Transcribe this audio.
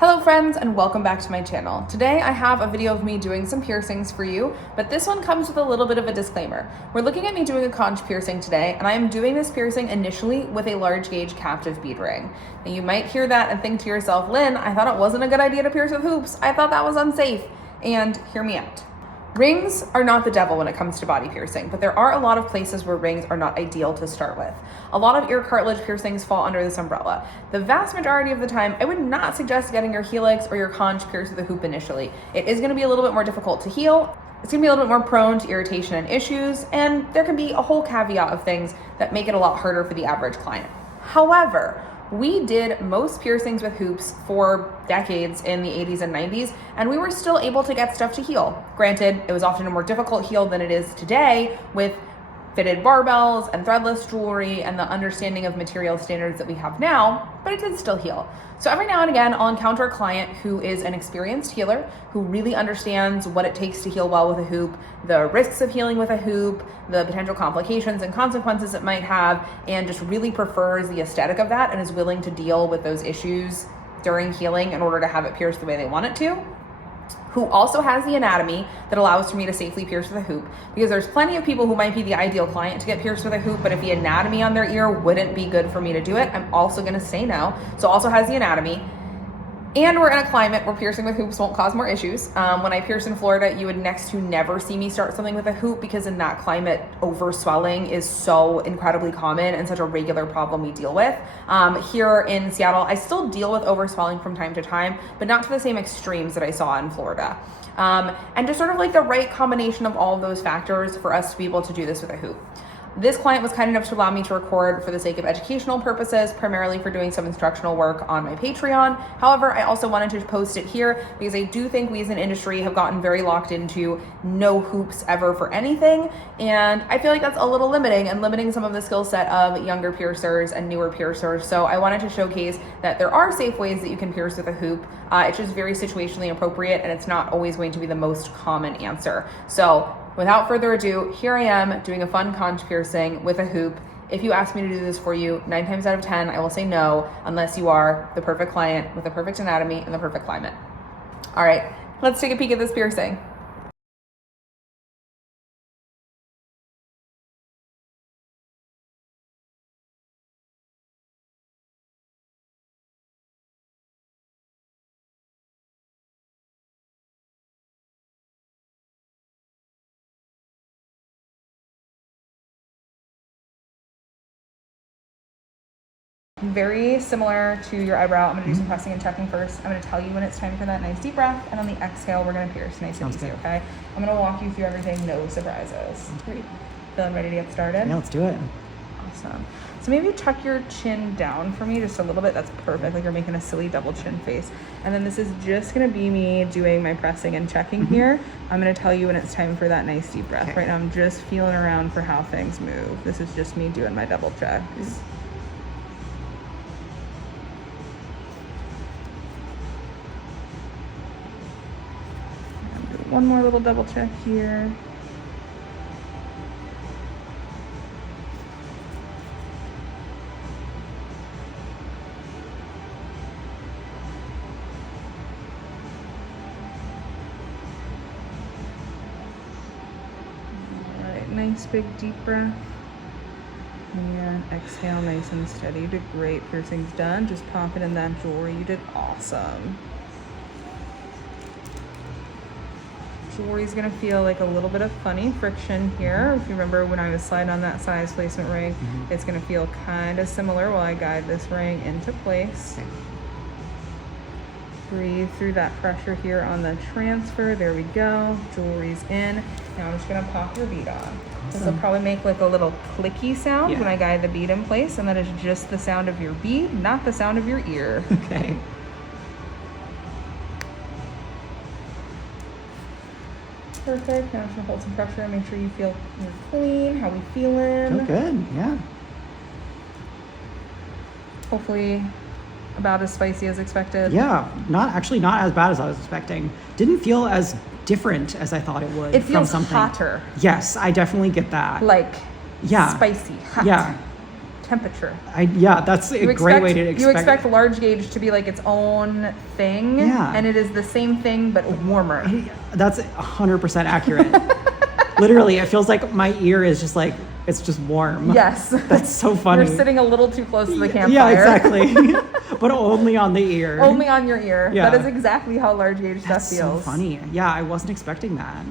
Hello friends and welcome back to my channel. Today I have a video of me doing some piercings for you, but this one comes with a little bit of a disclaimer. We're looking at me doing a conch piercing today, and I am doing this piercing initially with a large gauge captive bead ring. Now you might hear that and think to yourself, Lynn, I thought it wasn't a good idea to pierce with hoops. I thought that was unsafe. And hear me out. Rings are not the devil when it comes to body piercing, but there are a lot of places where rings are not ideal to start with. A lot of ear cartilage piercings fall under this umbrella. The vast majority of the time, I would not suggest getting your helix or your conch pierced with a hoop initially. It is going to be a little bit more difficult to heal. It's going to be a little bit more prone to irritation and issues, and there can be a whole caveat of things that make it a lot harder for the average client. However, we did most piercings with hoops for decades in the 80s and 90s, and we were still able to get stuff to heal. Granted, it was often a more difficult heal than it is today with fitted barbells and threadless jewelry and the understanding of material standards that we have now, but it did still heal. So every now and again, I'll encounter a client who is an experienced healer, who really understands what it takes to heal well with a hoop, the risks of healing with a hoop, the potential complications and consequences it might have, and just really prefers the aesthetic of that and is willing to deal with those issues during healing in order to have it pierced the way they want it to, who also has the anatomy that allows for me to safely pierce with a hoop, because there's plenty of people who might be the ideal client to get pierced with a hoop, but if the anatomy on their ear wouldn't be good for me to do it, I'm also gonna say no. So also has the anatomy. And we're in a climate where piercing with hoops won't cause more issues. When I pierce in Florida, you would next to never see me start something with a hoop, because in that climate, overswelling is so incredibly common and such a regular problem we deal with. Here in Seattle, I still deal with overswelling from time to time, but not to the same extremes that I saw in Florida. And just sort of like the right combination of all of those factors for us to be able to do this with a hoop. This client was kind enough to allow me to record for the sake of educational purposes, primarily for doing some instructional work on my Patreon. However, I also wanted to post it here because I do think we as an industry have gotten very locked into no hoops ever for anything. And I feel like that's a little limiting and limiting some of the skill set of younger piercers and newer piercers. So I wanted to showcase that there are safe ways that you can pierce with a hoop. It's just very situationally appropriate, and it's not always going to be the most common answer. So without further ado, here I am doing a fun conch piercing with a hoop. If you ask me to do this for you, 9 times out of 10, I will say no, unless you are the perfect client with the perfect anatomy and the perfect climate. All right, let's take a peek at this piercing. Very similar to your eyebrow. I'm gonna do some pressing and checking first. I'm gonna tell you when it's time for that nice deep breath, and on the exhale, we're gonna pierce nice and easy, okay? I'm gonna walk you through everything, no surprises. Great. Feeling ready to get started? Yeah, let's do it. Awesome. So maybe tuck your chin down for me just a little bit. That's perfect, like you're making a silly double chin face. And then this is just gonna be me doing my pressing and checking here. I'm gonna tell you when it's time for that nice deep breath. Right now, I'm just feeling around for how things move. This is just me doing my double checks. One more little double check here. All right, nice big deep breath. And exhale nice and steady. You did great. Piercing's done. Just pop it in that jewelry. You did awesome. Jewelry's gonna feel like a little bit of funny friction here. If you remember when I was sliding on that size placement ring, it's gonna feel kind of similar while I guide this ring into place. Breathe through that pressure here on the transfer. There we go. Jewelry's in. Now I'm just gonna pop your bead on. This will probably make like a little clicky sound when I guide the bead in place, and that is just the sound of your bead, not the sound of your ear. Okay. Perfect. Now I'm just gonna hold some pressure and make sure you feel you're clean. How we feeling? Oh, good. Yeah. Hopefully about as spicy as expected. Yeah. Not as bad as I was expecting. Didn't feel as different as I thought it would. It feels from something hotter. Yes, I definitely get that. Like yeah. spicy. Hot. Yeah. temperature. Yeah, that's a great way to expect. You expect large gauge to be like its own thing, Yeah. and it is the same thing but warmer. That's 100% accurate. Literally, it feels like my ear is just like, it's just warm. Yes. That's so funny. You're sitting a little too close to the campfire. Yeah, exactly. But only on the ear. Only on your ear. Yeah. That is exactly how large gauge stuff That's feels. so funny. Yeah, I wasn't expecting that.